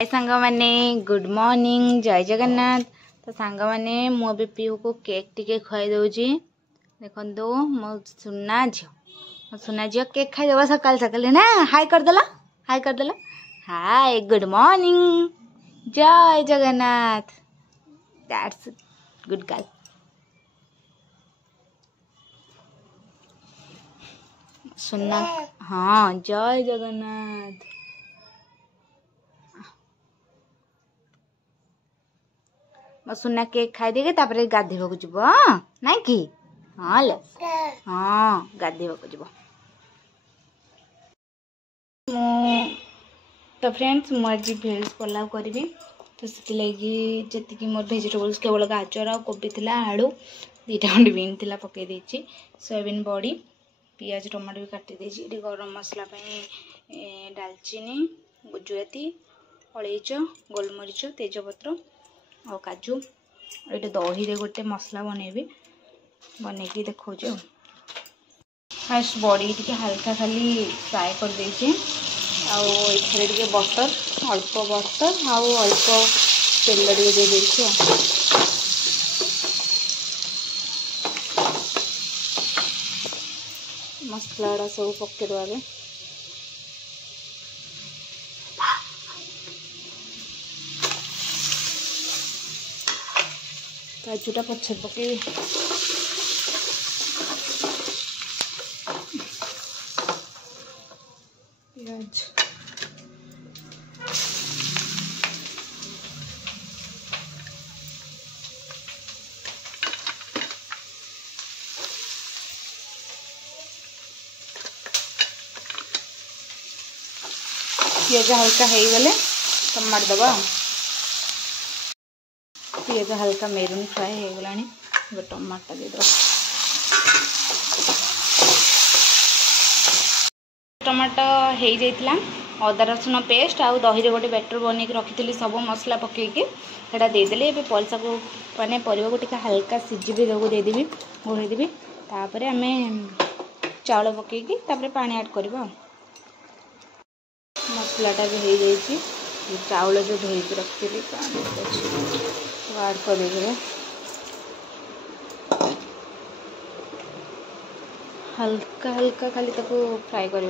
सांग माने good morning जय जगन्नाथ। तो सांग माने मु अभी पीहू को केक टिके खुआई दौची। देखो मो सुना झील केक खाई देव सकाल सकाल ना। हाय करदेला हाय गुड मॉर्निंग जय जगन्नाथ। That's good girl. सुना हाँ जय जगन्नाथ। मो सुना केक खाई देके तापर गाधेबा जीव ना कि हाँ ले हाँ गाधेबा जीव। तो फ्रेंड्स मुझे भेज पुलाव करी। तो से जी मोर भेजिटेबल्स केवल गाजर आ कोबी थी आलू दीटा खंड बीन थी पकई देची सोयाबीन बड़ी पियाज टमाटो भी काटी गरम मसला डालचीनी गुजराती अलैच गोलमरीच तेजपत्र और काजू ये दही रे गोटे मसला बनैबी बनैकी देखो। फास्ट बड़ी टी हल्का खाली फ्राए कर देचे टे बटर अल्प बटर आउ अल्प तेल टे दे देची। मसला गुड़ा सब पकईदे काजूटा पछे पकई प्याज पियाज हल्का हो गले टमाटो दबा। पियाज हल्का मेरून फ्राए हो गला टमाटर दे दो। टमाटर हो जाइला अदा रसुण पेस्ट आउ दही रे गोटे बैटर बन रखी सब मसला पकईकी देदेली। ए पलसा को माने परिवा को हल्का सिझी देदेवी घोड़ेदेवी तापर आम चाउल पकईकी तापर पानी ऐड करवा। मसलाटा भी हो जाइए चाउल जो धोई रखी ऐड कर हल्का हल्का खाली फ्राए कर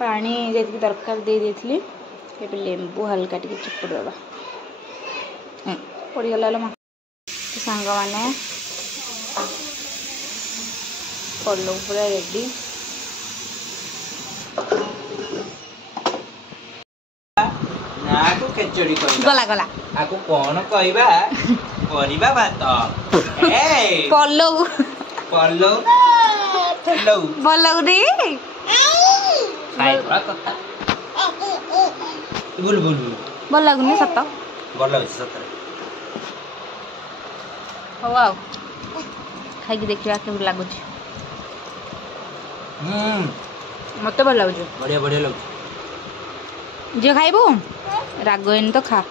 पानी जी दरकार दे देती। लेंबू हल्का टी चिपुड़ दबा पड़गला सांग मैंने पलौ पूरा रेडी। गला गला आको कौन कहबा परिबा बात पलौ पलौ पलौ पलौ रे खाइबा कथा बोल बोल भल लागुनी सत भल लागुनी सत हो आ खाई देखिया के लागुची। मत भल लागुची बढ़िया बढ़िया लागुची। जे खाइबू रागोइन तो खा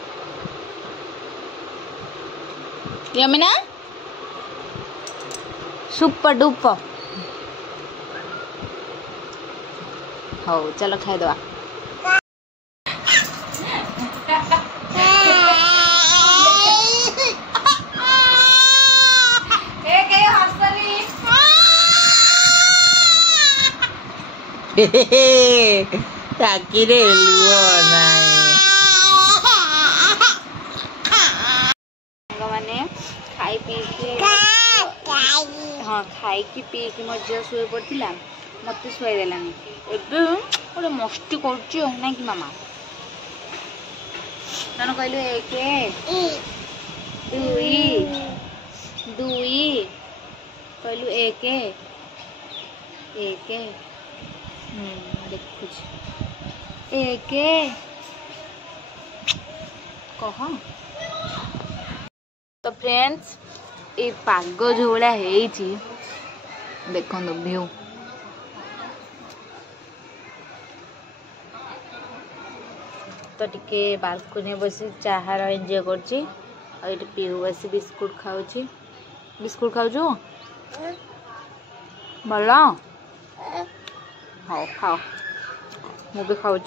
यमिना सुपर डुप हो चलो खाई दवा। ताकिरे लुओ माने खाई पी हाँ खाई पी मो झील शुई पड़ा मत शुईदेलानी गोटे मस्ती कर कि मामा तेना कहलु एक दुई दुई कहलु एक देखु एक कह। तो फ्रेंड्स ये पाग जो भाया देखो व्यू तो टिके बालकनी बसी चाहार एंजॉय कर पीहू बस बिस्कुट खाऊ बिस्कुट खाऊ भल हाँ खाओ मु भी खाऊ।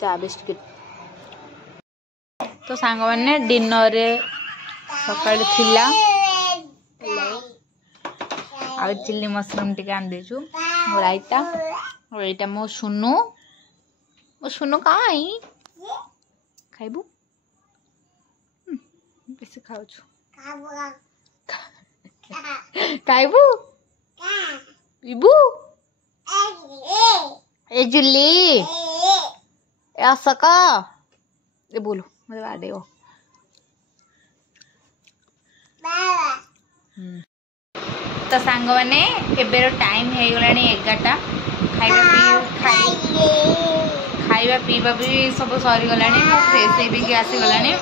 चा बिस्किट तो सांग मैंने डिनर रे सकाळ थिला आ चिल्ली मशरूम टिके आन देछु रायता और एटा मो सुनो काई खाइबू बेसी खाउछु खाइबू पीबू ए जुल्ली ए असका ए बोलो मत बाडे हो तो सांग मैंने एबेर टाइम हो गलानी 11टा खाइबा पीवा भी सब सरी गलानी मो फ्रेश भी आसी गलानी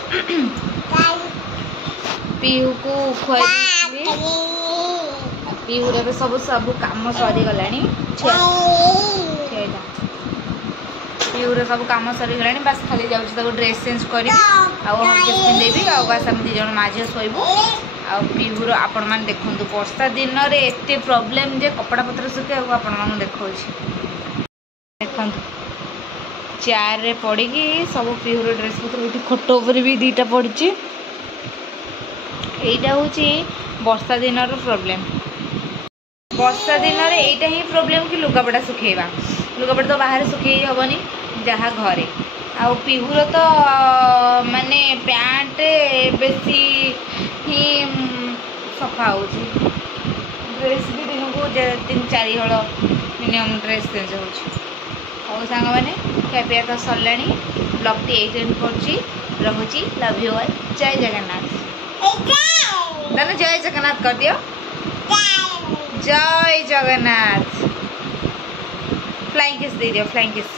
पीहू को खुआई पीहू रे सब सब काम सरी गलानी पीहू रे सब काम सरी गलानी बस खाली जाउछ ड्रेस चेंज करी आ पिंधेबी आ बस हम 2 जन माझे सोइबू आ पीहूर आपण मान देखंतु वर्षा दिन रे एते प्रॉब्लम जे कपड़ा पत्र सुके आपण मान देखंतु चार रे पड़ी की सब पीहूर ड्रेस पत्र उठी खटो ऊपर भी 2टा पड़ी एटा होची वर्षा दिन रो प्रॉब्लम वर्षा दिन रे एटा ही प्रॉब्लम कि लुगापटा सुखेबा लुगापटा तो बाहर सुखे हबनी जहा घरे आ पीहूर तो माने पैंट बेसी ही सफा हो ड्रेस भी दिन को 3-4 हल मिनिमम ड्रेस चेंज हो सांग मैंने खाया तो सरला ब्लॉग टी 8 पड़ी रखुची लव यू ऑल जय जगन्नाथ दाना जय जगन्नाथ कर दियो जय जगन्नाथ फ्लाइंग किस दे दियो फ्लाइंग किस